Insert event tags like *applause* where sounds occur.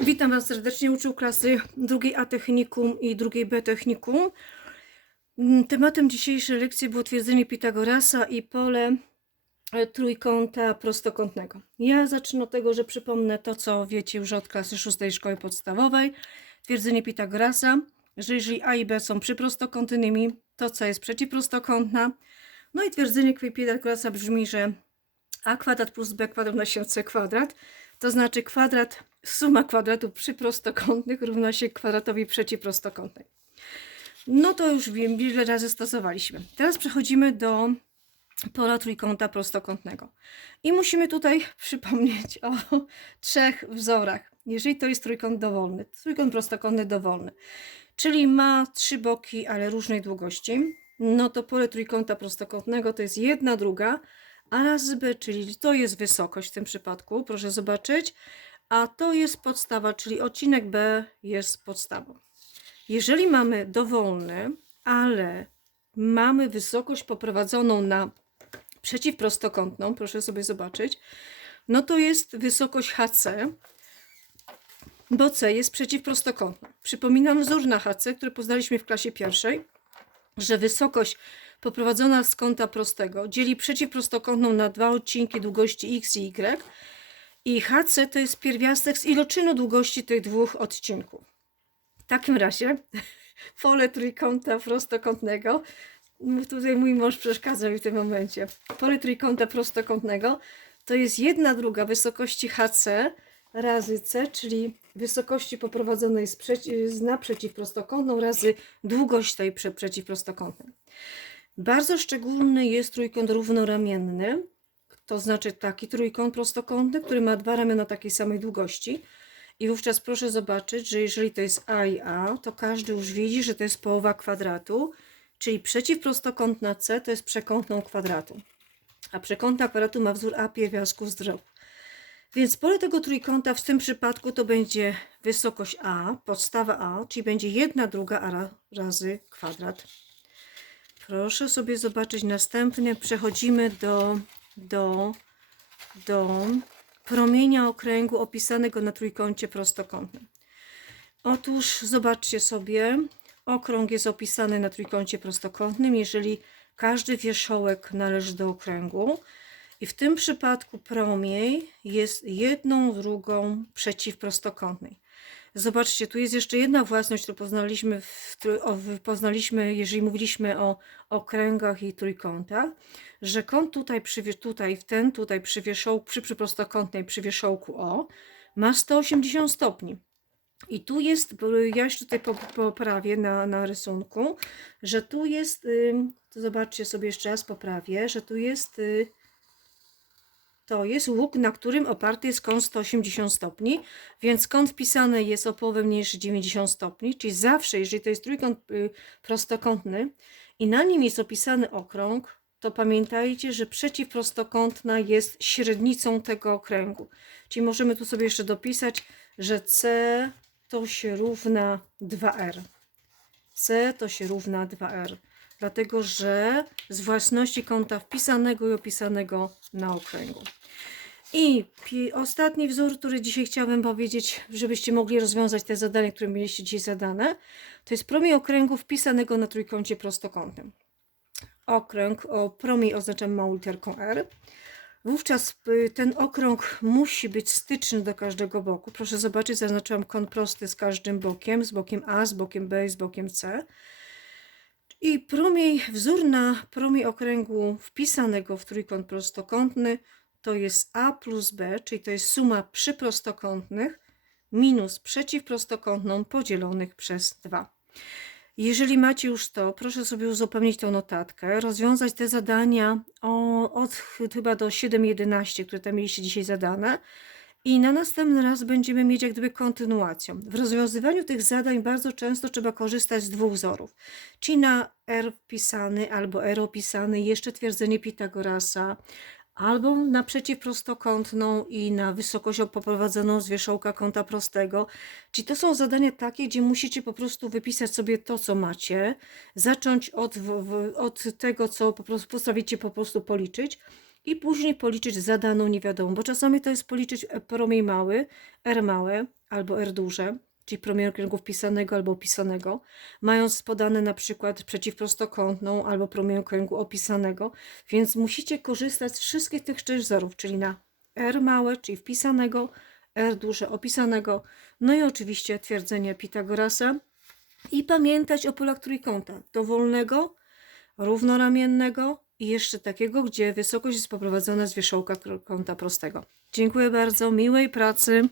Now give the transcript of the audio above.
Witam Was serdecznie, uczył klasy drugiej A technikum i drugiej B technikum. Mm, Tematem dzisiejszej lekcji było twierdzenie Pitagorasa i pole e, trójkąta prostokątnego. Ja zacznę od tego, że przypomnę to, co wiecie już od klasy szóstej szkoły podstawowej. Twierdzenie Pitagorasa, że jeżeli A i B są przyprostokątnymi, to C jest przeciwprostokątna. No i twierdzenie Pitagorasa brzmi, że a kwadrat plus b kwadrat równa się c kwadrat, to znaczy kwadrat, suma kwadratów przyprostokątnych równa się kwadratowi przeciwprostokątnej. No to już wiem, wiele razy stosowaliśmy. Teraz przechodzimy do pola trójkąta prostokątnego. I musimy tutaj *laughs* przypomnieć o trzech wzorach. Jeżeli to jest trójkąt dowolny, trójkąt prostokątny dowolny, czyli ma trzy boki, ale różnej długości, no to pole trójkąta prostokątnego to jest jedna druga, a razy b, czyli to jest wysokość w tym przypadku, proszę zobaczyć, a to jest podstawa, czyli odcinek b jest podstawą. Jeżeli mamy dowolny, ale mamy wysokość poprowadzoną na przeciwprostokątną, proszę sobie zobaczyć, no to jest wysokość HC, bo C jest przeciwprostokątna. Przypominam wzór na HC, który poznaliśmy w klasie pierwszej, że wysokość poprowadzona z kąta prostego dzieli przeciwprostokątną na dwa odcinki długości x i y i HC to jest pierwiastek z iloczynu długości tych dwóch odcinków. W takim razie *laughs* pole trójkąta prostokątnego, tutaj mój mąż przeszkadza mi w tym momencie, pole trójkąta prostokątnego to jest jedna druga wysokości HC razy C, czyli wysokości poprowadzonej z przeci- z na przeciwprostokątną razy długość tej prze- przeciwprostokątnej. Bardzo szczególny jest trójkąt równoramienny, to znaczy taki trójkąt prostokątny, który ma dwa ramiona takiej samej długości. I wówczas proszę zobaczyć, że jeżeli to jest A i A, to każdy już widzi, że to jest połowa kwadratu, czyli przeciwprostokątna C to jest przekątną kwadratu. A przekątna kwadratu ma wzór A pierwiastków z drzew. Więc pole tego trójkąta w tym przypadku to będzie wysokość A, podstawa A, czyli będzie jedna druga A ra- razy kwadrat. Proszę sobie zobaczyć następnie. Przechodzimy do, do, do promienia okręgu opisanego na trójkącie prostokątnym. Otóż zobaczcie sobie, okrąg jest opisany na trójkącie prostokątnym, jeżeli każdy wierzchołek należy do okręgu. I w tym przypadku promień jest jedną drugą przeciwprostokątnej. Zobaczcie, tu jest jeszcze jedna własność, którą poznaliśmy, w, poznaliśmy, jeżeli mówiliśmy o okręgach i trójkątach, że kąt tutaj, przy, tutaj w ten tutaj przy wierzchołku, przy przyprostokątnej, przy wierzchołku O, ma 180 stopni. I tu jest, ja jeszcze tutaj po- poprawię na, na rysunku, że tu jest, to zobaczcie sobie jeszcze raz, poprawię, że tu jest, y, to jest łuk, na którym oparty jest kąt 180 stopni, więc kąt wpisany jest o połowę mniejszy 90 stopni, czyli zawsze, jeżeli to jest trójkąt y, prostokątny i na nim jest opisany okrąg, to pamiętajcie, że przeciwprostokątna jest średnicą tego okręgu. Czyli możemy tu sobie jeszcze dopisać, że C to się równa 2R. C to się równa 2R. Dlatego, że z własności kąta wpisanego i opisanego na okręgu. I ostatni wzór, który dzisiaj chciałabym powiedzieć, żebyście mogli rozwiązać te zadania, które mieliście dzisiaj zadane, to jest promień okręgu wpisanego na trójkącie prostokątnym. Okręg o promień oznaczam małą literką R. Wówczas y, ten okrąg musi być styczny do każdego boku. Proszę zobaczyć, zaznaczyłam kąt prosty z każdym bokiem, z bokiem A, z bokiem B i z bokiem C. I promień, wzór na promień okręgu wpisanego w trójkąt prostokątny to jest A plus B, czyli to jest suma przyprostokątnych minus przeciwprostokątną podzielonych przez 2. Jeżeli macie już to, proszę sobie uzupełnić tą notatkę, rozwiązać te zadania o, od ch- chyba do 7.11, które tam mieliście dzisiaj zadane. I na następny raz będziemy mieć jak gdyby kontynuacją. W rozwiązywaniu tych zadań bardzo często trzeba korzystać z dwóch wzorów. Czyli na R wpisany albo R opisany, jeszcze twierdzenie Pitagorasa, albo na przeciwprostokątną i na wysokość poprowadzoną z wierzchołka kąta prostego. Czyli to są zadania takie, gdzie musicie po prostu wypisać sobie to, co macie, zacząć od, od tego, co po prostu postawicie po prostu policzyć i później policzyć zadaną niewiadomą, bo czasami to jest policzyć e, promień mały, R małe albo R duże, czyli promień okręgu wpisanego albo opisanego, mając podane na przykład przeciwprostokątną albo promień okręgu opisanego, więc musicie korzystać z wszystkich tych czterech wzorów, czyli na R małe, czyli wpisanego, R duże opisanego, no i oczywiście twierdzenie Pitagorasa. I pamiętać o polach trójkąta dowolnego, równoramiennego i jeszcze takiego, gdzie wysokość jest poprowadzona z wierzchołka kąta prostego. Dziękuję bardzo, miłej pracy.